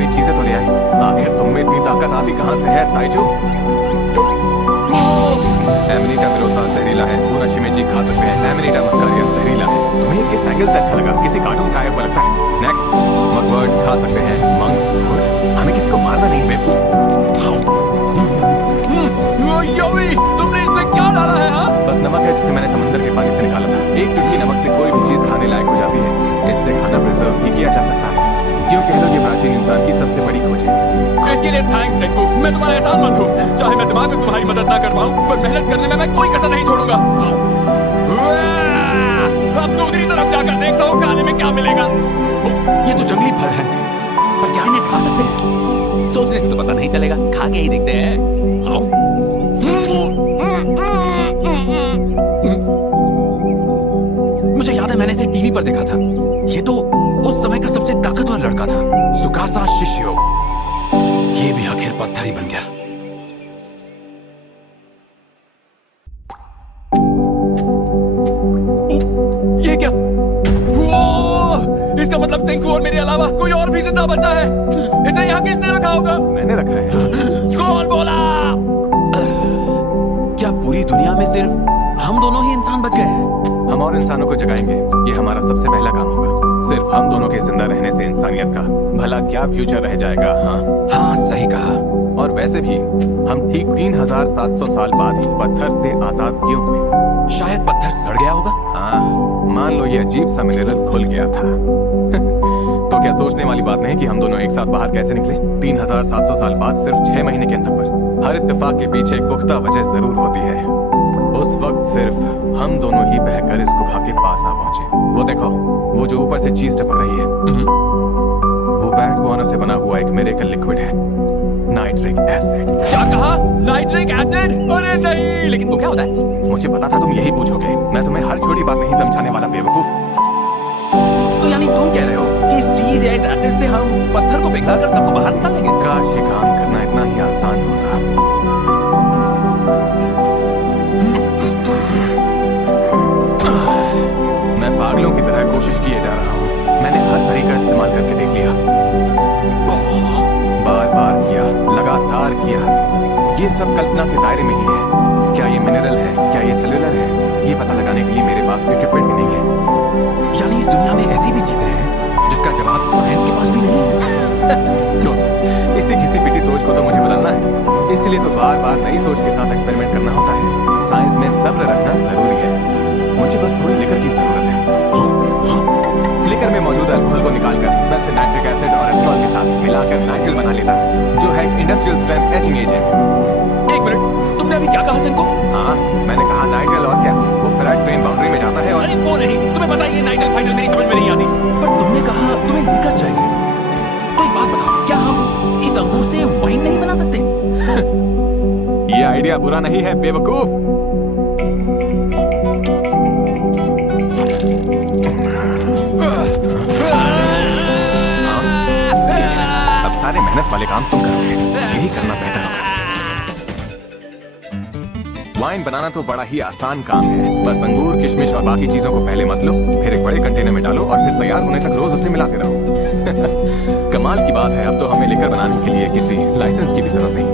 सारी चीजें तो ले आई। आखिर तुम में इतनी ताकत आती कहाँ से है ताइजू? एमिनीटा ग्रोसा जहरीला है, लूना शिमेजी खा सकते हैं। एमिनीटा मस्कारिया जहरीला है। तुम्हें किस एंगल से अच्छा लगा? किसी कार्टून से आया हुआ लगता है। नेक्स्ट, मगवर्ड खा सकते हैं। मंक्स गुड, हमें किसी को मारना नहीं बेवकूफ। तुमने इसमें क्या डाला है? हाँ, बस नमक है जिसे मैंने समंदर के पानी से निकाला था। एक चुटकी नमक से कोई भी चीज खाने लायक हो जाती है। इससे खाना प्रिजर्व भी किया जा सकता है। क्यों कह लो ये प्राचीन इंसान की सबसे बड़ी खोज है। इसके लिए थैंक्स टेंकू, मैं तुम्हारा एहसान मत हूँ। चाहे मैं दिमाग में तुम्हारी मदद ना कर पाऊँ, पर मेहनत करने में मैं कोई कसर नहीं छोड़ूंगा। अब दूसरी तरफ जाकर देखता हूँ खाने में क्या मिलेगा। ये तो जंगली फल है, पर क्या इन्हें खा सकते हैं? सोचने से तो पता नहीं चलेगा, खा के ही देखते हैं। मुझे याद है मैंने इसे टीवी पर देखा था। ये तो उस समय का सबसे ताकतवर लड़का था, सुकासा शिशियो। ये भी आखिर पत्थर ही बन गया। ये क्या? इसका मतलब सेंकू और मेरे अलावा कोई और भी जिंदा बचा है। इसे यहाँ किसने रखा होगा? मैंने रखा है। कौन बोला? क्या पूरी दुनिया में सिर्फ हम दोनों ही इंसान बच गए हैं? हम और इंसानों को जगाएंगे, ये हमारा सबसे पहला काम होगा। सिर्फ हम दोनों के जिंदा रहने से इंसानियत का भला क्या फ्यूचर रह जाएगा। हाँ, सही कहा। और वैसे भी हम ठीक 3700 साल बाद ही पत्थर से आजाद क्यों हुए? शायद पत्थर सड़ गया होगा। हाँ, मान लो ये अजीब सा मिनरल खुल गया था। तो क्या सोचने वाली बात नहीं कि हम दोनों एक साथ बाहर कैसे निकले 3700 साल बाद, सिर्फ 6 महीने के अंतर पर। हर इत्तेफाक के पीछे एक पुख्ता वजह जरूर होती है। उस वक्त सिर्फ हम दोनों ही बहकर इस गुफा के पास आ पहुंचे। वो देखो, वो जो ऊपर से चीज टपक रही है, वो बैट गुआनो से बना हुआ एक मिरेकल लिक्विड है, नाइट्रिक एसिड। क्या कहा? Nitric acid? अरे नहीं, लेकिन वो क्या होता है? मुझे पता था तुम यही पूछोगे। मैं तुम्हें हर छोटी बात नहीं समझाने वाला बेवकूफ। तो यानी तुम कह रहे हो कि इस चीज या इस एसिड से हम पत्थर को पिघलाकर सबको बाहर निकाल लेंगे? काश ये काम करना इतना ही आसान होता। मैं पागलों की तरह कोशिश किए जा रहा हूँ। मैंने हर तरीका इस्तेमाल करके देख लिया, बार बार किया, लगातार किया। ये सब कल्पना के दायरे में ही है। क्या ये मिनरल है? क्या ये सेल्यूलर है? ये पता लगाने के लिए मेरे पास इक्विपमेंट भी नहीं है। यानी इस दुनिया में ऐसी भी चीजें हैं जिसका जवाब साइंस के पास भी नहीं है। तो इसी घिसी पिटी सोच को तो मुझे बदलना है। इसलिए तो बार बार नई सोच के साथ एक्सपेरिमेंट करना होता है। साइंस में सब्र रखना जरूरी है। मुझे बस थोड़ी लिकर की जरूरत है। लिकर में मौजूद अल्कोहल को निकालकर मैं उसे नाइट्रिक एसिड और एथनॉल के साथ मिलाकर नाइट्रिल बना लेता, जो है इंडस्ट्रियल स्ट्रेंथ एचिंग एजेंट। एक मिनट, तुमने अभी क्या कहा सेंकू? हाँ, मैंने कहा नाइट्रिल, और क्या? वो फेराइट ग्रेन बाउंड्री में जाता है और अरे वो नहीं, तुम्हें पता है ये नाइट्रिल फाइनल मेरी समझ में नहीं आती। पर तुमने कहा तुम्हें लिकर चाहिए। तो एक बात बताओ, क्या हम इस अंगूर से वाइन नहीं बना सकते? ये आइडिया बुरा नहीं है बेवकूफ। अब सारे मेहनत वाले काम तुम करोगे, यही करना बेहतर होगा। वाइन बनाना तो बड़ा ही आसान काम है। बस अंगूर, किशमिश और बाकी चीजों को पहले मस लो, फिर एक बड़े कंटेनर में डालो और फिर तैयार होने तक रोज उसे मिलाते रहो। कमाल की बात है, अब तो हमें लेकर बनाने के लिए किसी लाइसेंस की भी जरूरत नहीं।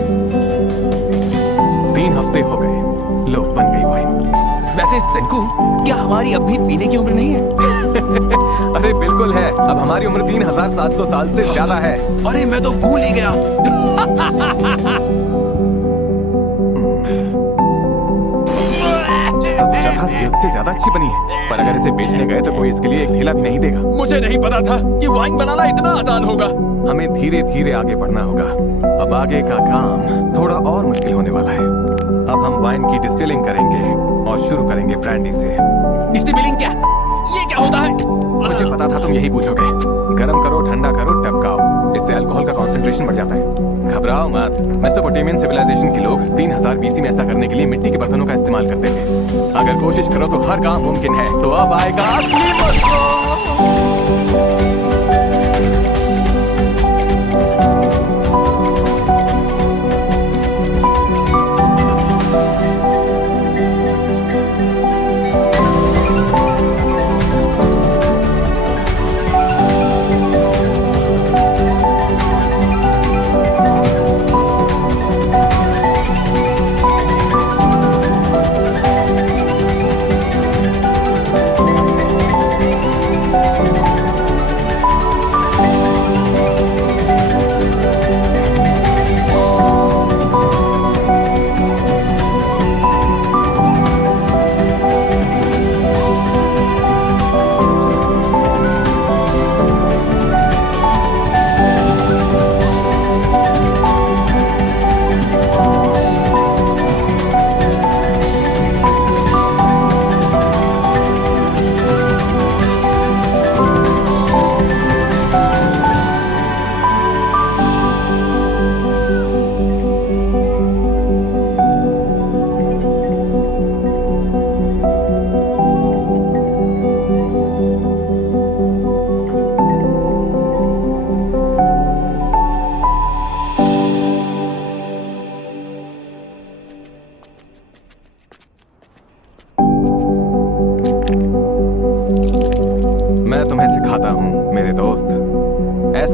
3 हफ्ते हो गए, लो बन गई वाइन। वैसे सेंकू, क्या हमारी अब भी पीने की उम्र नहीं है? अरे बिल्कुल है, अब हमारी उम्र 3700 साल से ज्यादा है। अरे मैं तो भूल ही गया। जैसा सोचा था ये उससे ज्यादा अच्छी बनी है, पर अगर इसे बेचने गए तो कोई इसके लिए एक थैला भी नहीं देगा। मुझे नहीं पता था कि वाइन बनाना इतना आसान होगा। हमें धीरे धीरे आगे बढ़ना होगा। अब आगे का काम थोड़ा और मुश्किल होने वाला है। अब हम वाइन की डिस्टिलिंग करेंगे और शुरू करेंगे ब्रांडी से। डिस्टिलिंग क्या? ये क्या होता है? मुझे पता था तुम यही पूछोगे। गरम करो, ठंडा करो, टपकाओ, इससे अल्कोहल का कंसंट्रेशन बढ़ जाता है। घबराओ मत, मेसोपोटामियन सिविलाइजेशन के लोग 3000 बीसी में ऐसा करने के लिए मिट्टी के बर्तनों का इस्तेमाल करते थे। अगर कोशिश करो तो हर काम मुमकिन है। तो अब आएगा असली मजा।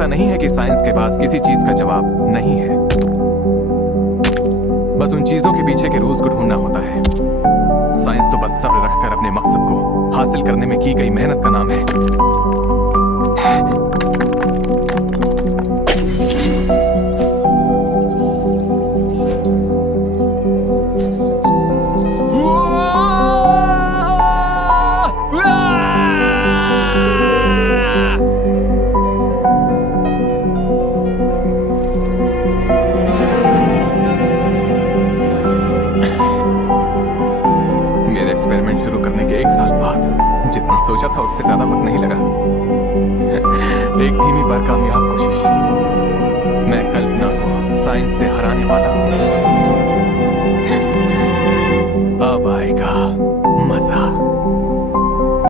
ऐसा नहीं है कि साइंस के पास किसी चीज का जवाब नहीं है, बस उन चीजों के पीछे के रूल्स को ढूंढना होता है। साइंस तो बस सब्र रखकर अपने मकसद को हासिल करने में की गई मेहनत का नाम है। मेरे एक्सपेरिमेंट शुरू करने के 1 साल बाद जितना सोचा था उससे ज्यादा वक्त नहीं लगा। एक धीमी पर कामयाब कोशिश,